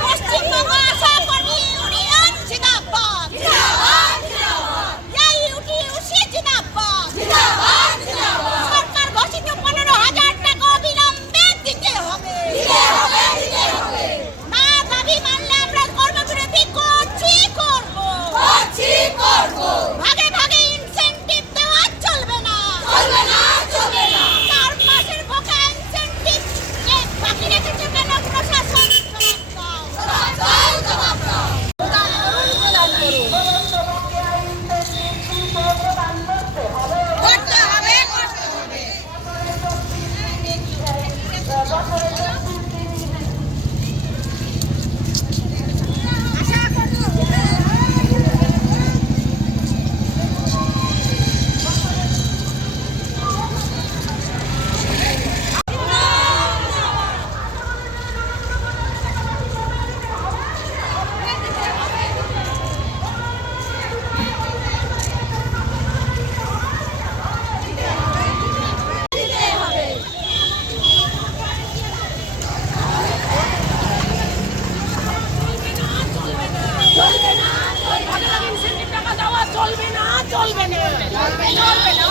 পশ্চিমবঙ্গ আশা কর্মী ইউনিয়ন জিন্দাবাদ ইউটিউসি জিন্দাবাদ সরকার ঘোষিত পনেরো হাজার টাকা অবিলম্বে দিতে হবে না দাবি মানলে আমরা কর্মবিরতি করছি করব ভাগে ভাগে ইনসেনটিভ দেওয়া চলবে না চার মাসের বোকা ইনসেনটিভ বাকি রেখেছে কেন প্রশাসন জবাব দাও। করতে হবে করতে হবে চলবে না চলবে না চলবে না চলবে না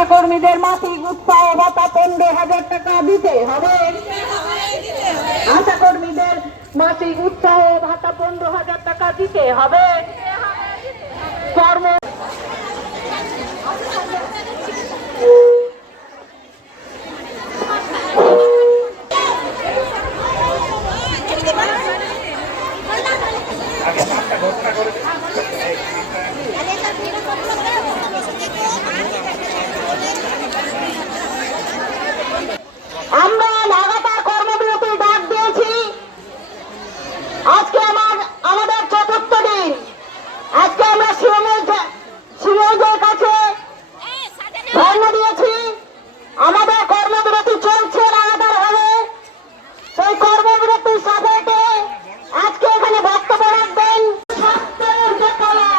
আশা কর্মীদের মাসিক উৎসাহ ভাতা পনেরো হাজার টাকা দিতে হবে। আশা কর্মীদের মাসিক উৎসাহ ভাতা পনেরো হাজার টাকা দিতে হবে। কর্ম আমরা লাগাতার কর্মবিরতির ডাক দিয়েছি আজকে আমার আমাদের চতুর্থ দিন আজকে আমরা শিবমের শিবমের কাছে ধর্ম দিয়েছি আমাদের কর্মবিরতি চলছে লাগাতার ভাবে সেই কর্মবিরতির সাথে আজকে এখানে বক্তব্য রাখবেন স্বাস্থ্যের বেতলা,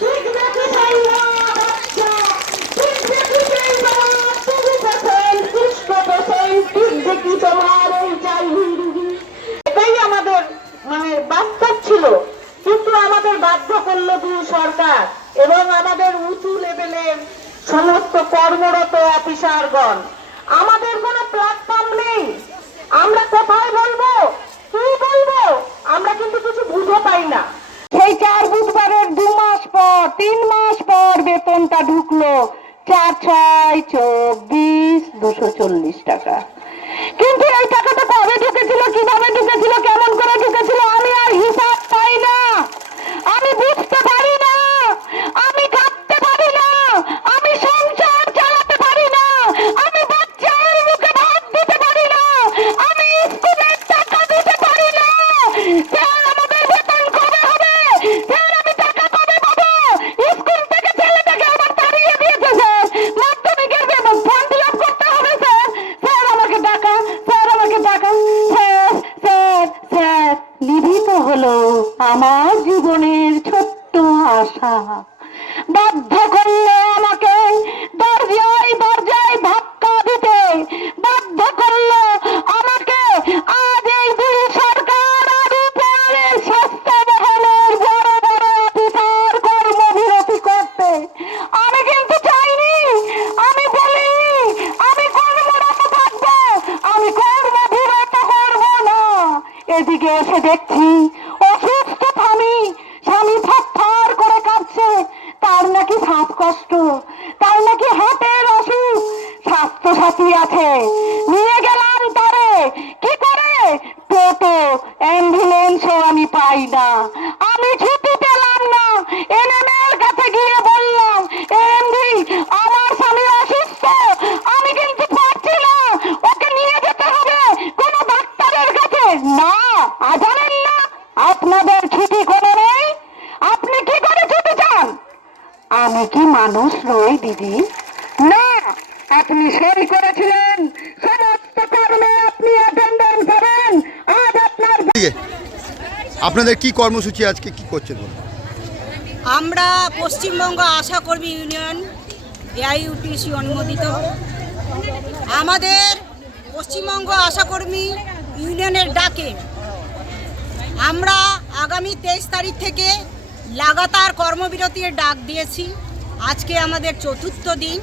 ঠিক দেখি সেই মা বাচ্চা, ঠিক দেখি সেই মা, তুমি পেশেন্ট, কৃষ্ণ পেশেন্ট, ঠিক দেখি তোমার এই চাইল্ড রুগী। এটাই আমাদের মানে বাস্তব ছিল কিন্তু আমাদের বাধ্য করল দু সরকার এবং আমাদের উঁচু লেভেলের সমস্ত কর্মরত অফিসারগণ আমাদের কোনো প্ল্যাটফর্ম নেই। আমরা কোথায় বলব? কি বলব? আমরা কিন্তু কিছু বুঝে পাই না। সেই চার বুধবারের দু মাস পর, তিন মাস পর বেতনটা ঢুকলো চার ছয় চব্বিশ দুশো চল্লিশ টাকা কিন্তু এই টাকাটা কবে ঢুকেছিল কীভাবে ঢুকেছিল কেমন করে ঢুকেছিল আমি আর হিসাব পাই না আমি বুঝতে পারি না আমি কাঁদতে পারি না আমি সংসার চালাতে পারি না আমি বাচ্চার মুখে ভাত দিতে পারি না আমি স্কুলের টাকা দিতে পারি না স্যার আমাদের বেতন কবে হবে স্যার আমি টাকা কবে পাবো স্কুল থেকে ছেলেটাকে আবার তাড়িয়ে দিয়েছে স্যার মাধ্যমিকের বেতন ফর্ম ফিল আপ করতে হবে স্যার স্যার আমাকে টাকা স্যার আমাকে টাকা স্যার স্যার স্যার নিভৃত হলো আমার জীবনের ছোট্ট আশা বাধ্য করল আমাকে দরজায় দরজায় ধাক্কা দিতে। বাধ্য করল আমাকে আজ এই দুই সরকার আর উপরের স্বাস্থ্য মহলের বড় বড় অফিসার কর্মবিরতি করতে। আমি কিন্তু চাইনি, আমি বলিনি, আমি কর্মরত থাকব, আমি কর্মবিরত করব না। এদিকে এসে দেখছি নিয়ে গেলাম তারে। কি করে? টোটো অ্যাম্বুলেন্সও আমি পাই না। আমি ছুটি পেলাম না। এনএমএর কাছে গিয়ে বললাম, এমডি, আমার স্বামী অসুস্থ। আমি কিন্তু পারছি না। ওকে নিয়ে যেতে হবে কোন ডাক্তারের কাছে। না, আজানেন না। আপনাদের ছুটি কোনো নেই। আপনি কি করে ছুটি চান? আমি কি মানুষ নই, দিদি? না, আপনি সেই করে আপনাদের কি কর্মসূচি আজকে? কি করছেন? আমরা পশ্চিমবঙ্গ আশা কর্মী ইউনিয়ন, এআইইউটিসি অনুমোদিত। আমাদের পশ্চিমবঙ্গ আশাকর্মী ইউনিয়নের ডাকে আমরা আগামী তেইশ তারিখ থেকে লাগাতার কর্মবিরতির ডাক দিয়েছি। আজকে আমাদের চতুর্থ দিন।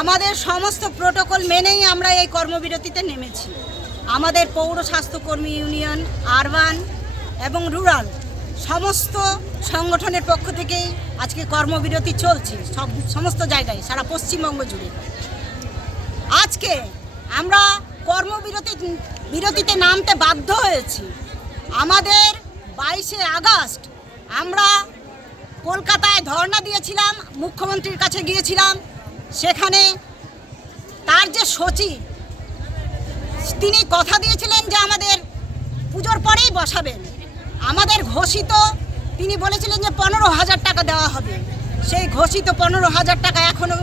আমাদের সমস্ত প্রোটোকল মেনেই আমরা এই কর্মবিরতিতে নেমেছি। আমাদের পৌর স্বাস্থ্যকর্মী ইউনিয়ন আরবান এবং রুরাল সমস্ত সংগঠনের পক্ষ থেকেই আজকে কর্মবিরতি চলছে সব, সমস্ত জায়গায়, সারা পশ্চিমবঙ্গ জুড়ে। আজকে আমরা কর্মবিরতি, বিরতিতে নামতে বাধ্য হয়েছি। আমাদের বাইশে আগস্ট আমরা কলকাতায় ধর্ণা দিয়েছিলাম, মুখ্যমন্ত্রীর কাছে গিয়েছিলাম। সেখানে তার যে সচিব তিনি কথা দিয়েছিলেন যে আমাদের পুজোর পরেই বসাবেন। আমাদের ঘোষিত, তিনি বলেছিলেন যে পনেরো হাজার টাকা দেওয়া হবে। সেই ঘোষিত পনেরো হাজার টাকা এখনও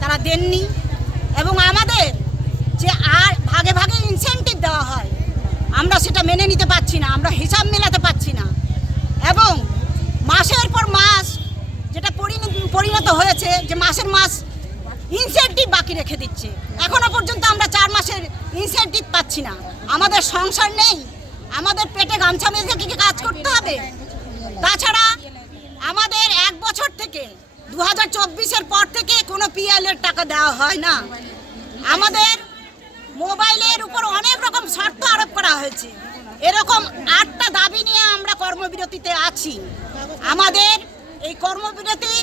তারা দেননি। এবং আমাদের যে আর ভাগে ভাগে ইনসেন্টিভ দেওয়া হয়, আমরা সেটা মেনে নিতে পারছি না, আমরা হিসাব মেলাতে পারছি না। এবং মাসের পর মাস যেটা পরিণত- হয়েছে, যে মাসের মাস ইনসেন্টিভ বাকি রেখে দিচ্ছে। এখনও পর্যন্ত আমরা চার মাসের ইনসেন্টিভ পাচ্ছি না। আমাদের সংসার নেই। আমাদের পেটে গামছা মেঝে কি কাজ করতে হবে? তাছাড়া আমাদের এক বছর থেকে দু হাজার চব্বিশের পর থেকে কোনো পিএল এর টাকা দেওয়া হয় না। আমাদের মোবাইলের উপর অনেক রকম শর্ত আরোপ করা হয়েছে। এরকম আটটা দাবি নিয়ে আমরা কর্মবিরতিতে আছি। আমাদের এই কর্মবিরতি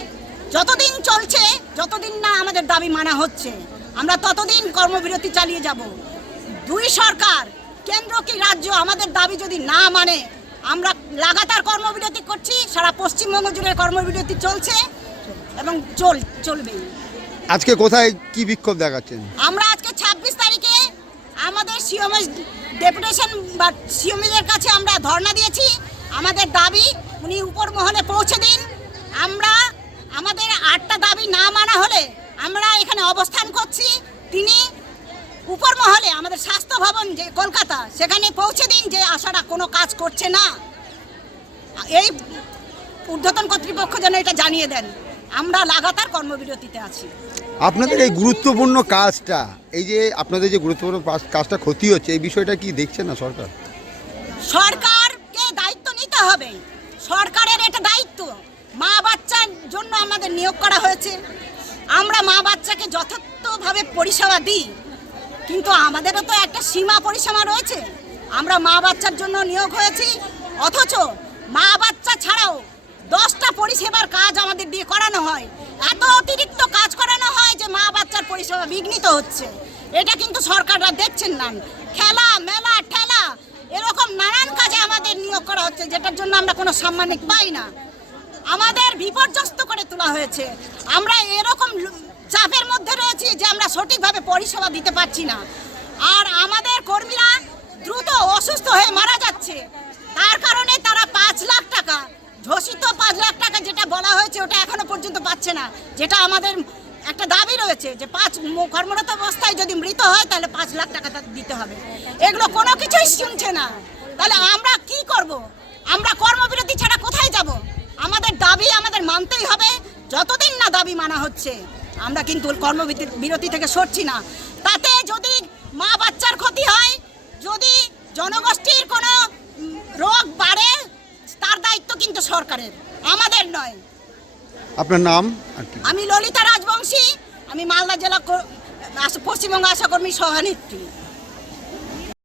যতদিন চলছে, যতদিন না আমাদের দাবি মানা হচ্ছে, আমরা ততদিন কর্মবিরতি চালিয়ে যাব। দুই সরকার কেন্দ্র কি রাজ্য আমাদের দাবি যদি না মানে আমরা লাগাতার কর্মবিরতি করছি সারা পশ্চিমবঙ্গ জুড়ে কর্মবিরতি চলছে এবং চল চলবে। আজকে কোথায় কি বিক্ষোভ দেখাচ্ছেন? আমরা আজকে ছাব্বিশ তারিখে আমাদের সিওমএস ডেপুটেশন বা সিওমএসের কাছে আমরা ধর্ণা দিয়েছি। আমাদের দাবি উনি উপর মহলে পৌঁছে দিন। আমরা আমাদের আটটা দাবি না মানা হলে আমরা এখানে অবস্থান করছি। তিনি উপর মহলে আমাদের স্বাস্থ্য ভবন যে কলকাতা সেখানে পৌঁছে দিন যে আশারা কোনো কাজ করছে না। এই ঊর্ধ্বতন কর্তৃপক্ষ যেন এটা জানিয়ে দেন। আমরা লাগাতার কর্মবিরতিতে আছি। আপনাদের এই গুরুত্বপূর্ণ কাজটা এই যে আপনাদের যে গুরুত্বপূর্ণ কাজটা ক্ষতি হচ্ছে এই বিষয়টা কি দেখছেন না সরকার? সরকারকে দায়িত্ব নিতে হবে। সরকারের এটা দায়িত্ব। মা বাচ্চার জন্য আমাদের নিয়োগ করা হয়েছে। আমরা মা বাচ্চাকে যথার্থভাবে পরিষেবা দিই। কিন্তু আমাদেরও তো একটা সীমা পরিসীমা রয়েছে। আমরা মা বাচ্চার জন্য নিয়োগ হয়েছি, অথচ মা বাচ্চা ছাড়াও দশটা পরিষেবার কাজ আমাদের দিয়ে করানো হয়। এত অতিরিক্ত কাজ করানো হয় যে মা বাচ্চার পরিষেবা বিঘ্নিত হচ্ছে। এটা কিন্তু সরকাররা দেখছেন না। খেলা, মেলা, ঠেলা, এরকম নানান কাজে আমাদের নিয়োগ করা হচ্ছে, যেটার জন্য আমরা কোনো সাম্মানিক পাই না। আমাদের বিপর্যস্ত করে তোলা হয়েছে। আমরা এরকম চাপের মধ্যে রয়েছি যে আমরা সঠিকভাবে পরিষেবা দিতে পারছি না। আর আমাদের কর্মীরা দ্রুত অসুস্থ হয়ে মারা যাচ্ছে। তার কারণে তারা পাঁচ লাখ টাকা, ঘোষিত পাঁচ লাখ টাকা যেটা বলা হয়েছে ওটা এখনও পর্যন্ত পাচ্ছে না। যেটা আমাদের একটা দাবি রয়েছে যে পাঁচ কর্মরত অবস্থায় যদি মৃত হয় তাহলে পাঁচ লাখ টাকা দিতে হবে। এগুলো কোনো কিছুই শুনছে না। তাহলে আমরা কি করব? আমরা কর্মবিরতি ছাড়া কোথায় যাব? আমাদের দাবি আমাদের মানতেই হবে। যতদিন না দাবি মানা হচ্ছে আমরা কিন্তু কর্মবিরতি বিরতি থেকে সরছি না। তাতে যদি মা বাচ্চার ক্ষতি হয় যদি জনগোষ্ঠীর কোনো রোগ বাড়ে তার দায়িত্ব কিন্তু সরকারের আমাদের নয়। আপনার নাম আমি ললিতা রাজবংশী আমি মালদা জেলা পশ্চিমবঙ্গ আশা- পশ্চিমবঙ্গ আশাকর্মী সভানেত্রী।